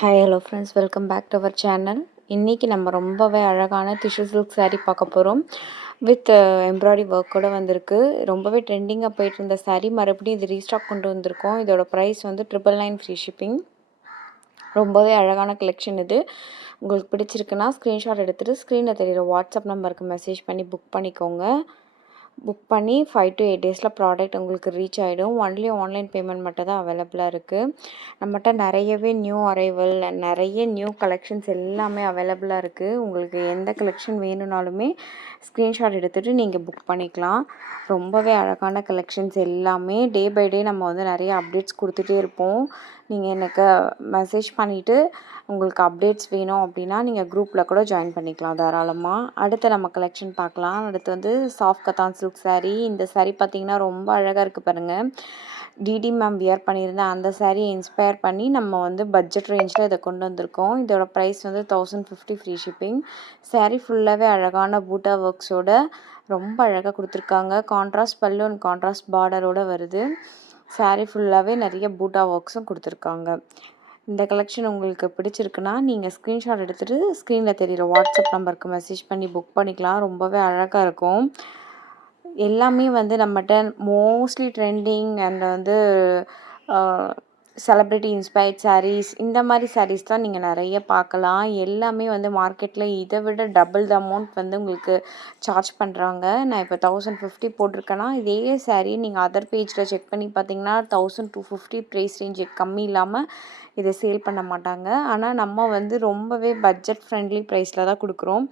Hi hello friends, welcome back to our channel. இன்றைக்கி நம்ம ரொம்பவே அழகான டிஷ்யூ சில்க் saree பார்க்க போகிறோம். வித் எம்ப்ராய்டரி ஒர்க்கோடு வந்திருக்கு. ரொம்பவே ட்ரெண்டிங்காக போயிட்டு இருந்த saree மறுபடியும் இது ரீஸ்டாக் கொண்டு வந்திருக்கோம். இதோட ப்ரைஸ் வந்து 999 ஃப்ரீ ஷிப்பிங். ரொம்பவே அழகான கலெக்ஷன் இது. உங்களுக்கு பிடிச்சிருக்குன்னா ஸ்க்ரீன்ஷாட் எடுத்துகிட்டு ஸ்க்ரீனில் தெரியுற வாட்ஸ்அப் நம்பருக்கு மெசேஜ் பண்ணி புக் பண்ணிக்கோங்க. புக் பண்ணி 5 to 8 டேஸில் ப்ராடக்ட் உங்களுக்கு ரீச் ஆகிடும். ஒன்லி ஆன்லைன் பேமெண்ட் மட்டும் தான் அவைலபிளாக இருக்குது. நம்மகிட்ட நிறையவே நியூ அரைவல், நிறைய நியூ கலெக்ஷன்ஸ் எல்லாமே அவைலபிளாக இருக்குது. உங்களுக்கு எந்த கலெக்ஷன் வேணும்னாலுமே ஸ்க்ரீன்ஷாட் எடுத்துகிட்டு நீங்கள் புக் பண்ணிக்கலாம். ரொம்பவே அழகான கலெக்ஷன்ஸ் எல்லாமே டே பை டே நம்ம வந்து நிறைய அப்டேட்ஸ் கொடுத்துட்டே இருப்போம். நீங்கள் எனக்கு மெசேஜ் பண்ணிவிட்டு உங்களுக்கு அப்டேட்ஸ் வேணும் அப்படின்னா நீங்கள் குரூப்பில் கூட ஜாயின் பண்ணிக்கலாம் தாராளமாக. அடுத்து நம்ம கலெக்ஷன் பார்க்கலாம். அடுத்து வந்து சாஃப்ட் கத்தான் சில்க் saree. இந்த saree பார்த்திங்கன்னா ரொம்ப அழகாக இருக்குது பாருங்கள். டிடி மேம் வியர் பண்ணியிருந்த அந்த சாரியை இன்ஸ்பயர் பண்ணி நம்ம வந்து பட்ஜெட் ரேஞ்சில் இதை கொண்டு வந்திருக்கோம். இதோட ப்ரைஸ் வந்து 1050 ஃப்ரீ ஷிப்பிங். saree ஃபுல்லாகவே அழகான பூட்டா ஒர்க்ஸோட ரொம்ப அழகாக கொடுத்துருக்காங்க. கான்ட்ராஸ்ட் பல்லு அண்ட் கான்ட்ராஸ்ட் பார்டரோடு வருது. saree ஃபுல்லாகவே நிறைய பூட்டா ஒர்க்ஸும் கொடுத்துருக்காங்க. இந்த கலெக்ஷன் உங்களுக்கு பிடிச்சிருக்குன்னா நீங்கள் ஸ்க்ரீன்ஷாட் எடுத்துகிட்டு ஸ்க்ரீனில் தெரிகிற வாட்ஸ்அப் நம்பருக்கு மெசேஜ் பண்ணி புக் பண்ணிக்கலாம். ரொம்பவே அழகாக இருக்கும். எல்லாமே வந்து நம்மகிட்ட மோஸ்ட்லி ட்ரெண்டிங் அண்ட் வந்து செலிப்ரிட்டி இன்ஸ்பயர்ட் sarees, இந்த மாதிரி sarees தான் நீங்கள் நிறைய பார்க்கலாம். எல்லாமே வந்து மார்க்கெட்டில் இதை விட டபுள் த அமௌண்ட் வந்து உங்களுக்கு சார்ஜ் பண்ணுறாங்க. நான் இப்போ 1050 போட்டிருக்கேன்னா இதே saree நீங்கள் அதர் பேஜில் செக் பண்ணி பார்த்தீங்கன்னா 1250 ப்ரைஸ் ரேஞ்ச் கம்மி இல்லாமல் இதை சேல் பண்ண மாட்டாங்க. ஆனால் நம்ம வந்து ரொம்பவே பட்ஜெட் ஃப்ரெண்ட்லி ப்ரைஸில் தான் கொடுக்குறோம்.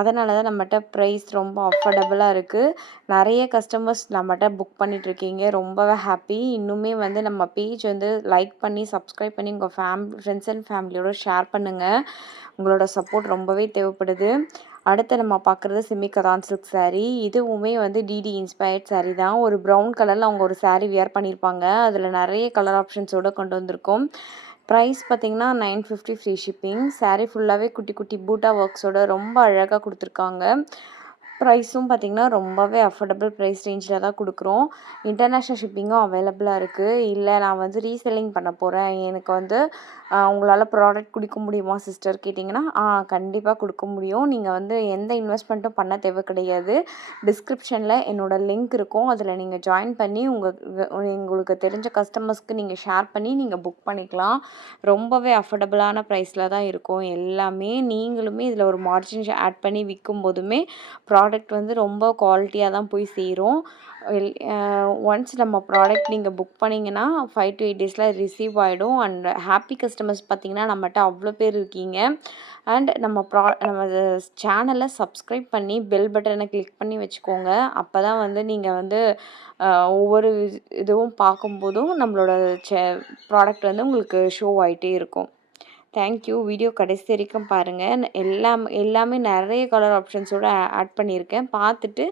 அதனால தான் நம்மகிட்ட ப்ரைஸ் ரொம்ப அஃபோர்டபுளாக இருக்குது. நிறைய கஸ்டமர்ஸ் நம்மகிட்ட புக் பண்ணிகிட்ருக்கீங்க. ரொம்பவே ஹாப்பி. இன்னுமே வந்து நம்ம பேஜ் வந்து லைக் பண்ணி சப்ஸ்கிரைப் பண்ணி உங்கள் ஃப்ரெண்ட்ஸ் அண்ட் ஃபேமிலியோடு ஷேர் பண்ணுங்கள். உங்களோட சப்போர்ட் ரொம்பவே தேவைப்படுது. அடுத்து நம்ம பார்க்குறது செமி கத்தான் சில்க் saree. இதுவுமே வந்து டிடி இன்ஸ்பயர்ட் saree தான். ஒரு ப்ரௌன் கலரில் அவங்க ஒரு saree வியர் பண்ணியிருப்பாங்க. அதில் நிறைய கலர் ஆப்ஷன்ஸோடு கொண்டு வந்திருக்கோம். ப்ரைஸ் பார்த்திங்கன்னா 950 ஃப்ரீ ஷிப்பிங். saree ஃபுல்லாகவே குட்டி குட்டி பூட்டா ஒர்க்ஸோட ரொம்ப அழகாக கொடுத்துருக்காங்க. ப்ரைஸும் பார்த்திங்கன்னா ரொம்பவே அஃபோர்டபுள் ப்ரைஸ் ரேஞ்சில் தான் கொடுக்குறோம். இன்டர்நேஷ்னல் ஷிப்பிங்கும் அவைலபிளாக இருக்குது. இல்லை நான் வந்து ரீசெல்லிங் பண்ண போகிறேன், எனக்கு வந்து உங்களால் ப்ராடக்ட் கொடுக்க முடியுமா சிஸ்டர் கேட்டிங்கன்னா கண்டிப்பாக கொடுக்க முடியும். நீங்கள் வந்து எந்த இன்வெஸ்ட்மெண்ட்டும் பண்ண தேவை கிடையாது. டிஸ்கிரிப்ஷனில் என்னோடய லிங்க் இருக்கும். அதில் நீங்கள் ஜாயின் பண்ணி உங்களுக்கு தெரிஞ்ச கஸ்டமர்ஸ்க்கு நீங்கள் ஷேர் பண்ணி நீங்கள் புக் பண்ணிக்கலாம். ரொம்பவே அஃபோர்டபுளான ப்ரைஸில் தான் இருக்கும் எல்லாமே. நீங்களுமே இதில் ஒரு மார்ஜின் ஆட் பண்ணி விற்கும் போதுமே ப்ராடக்ட் வந்து ரொம்ப குவாலிட்டியாக தான் போய் சேரும். ஒன்ஸ் நம்ம ப்ராடக்ட் நீங்கள் புக் பண்ணிங்கன்னா 5 to 8 டேஸில் ரிசீவ் ஆகிடும். அண்ட் ஹாப்பி கஸ்டமர்ஸ் பார்த்திங்கன்னா நம்மகிட்ட அவ்வளோ பேர் இருக்கீங்க. அண்ட் நம்ம சேனலை சப்ஸ்கிரைப் பண்ணி பெல் பட்டனை கிளிக் பண்ணி வச்சுக்கோங்க. அப்போ தான் வந்து நீங்கள் வந்து ஒவ்வொரு இதுவும் பார்க்கும்போதும் நம்மளோட ப்ராடக்ட் வந்து உங்களுக்கு ஷோ ஆகிட்டே இருக்கும். தேங்க்யூ. வீடியோ கடைசி வரைக்கும் பாருங்கள். எல்லாமே நிறைய கலர் ஆப்ஷன்ஸோடு ஆட் பண்ணியிருக்கேன். பார்த்துட்டு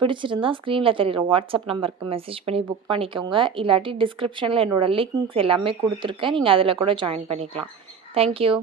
பிடிச்சிருந்தா ஸ்க்ரீனில் தெரிகிற வாட்ஸ்அப் நம்பருக்கு மெசேஜ் பண்ணி புக் பண்ணிக்கோங்க. இல்லாட்டி டிஸ்கிரிப்ஷனில் என்னோடய லிங்க்ஸ் எல்லாமே கொடுத்துருக்கேன். நீங்கள் அதில் கூட ஜாயின் பண்ணிக்கலாம். தேங்க்யூ.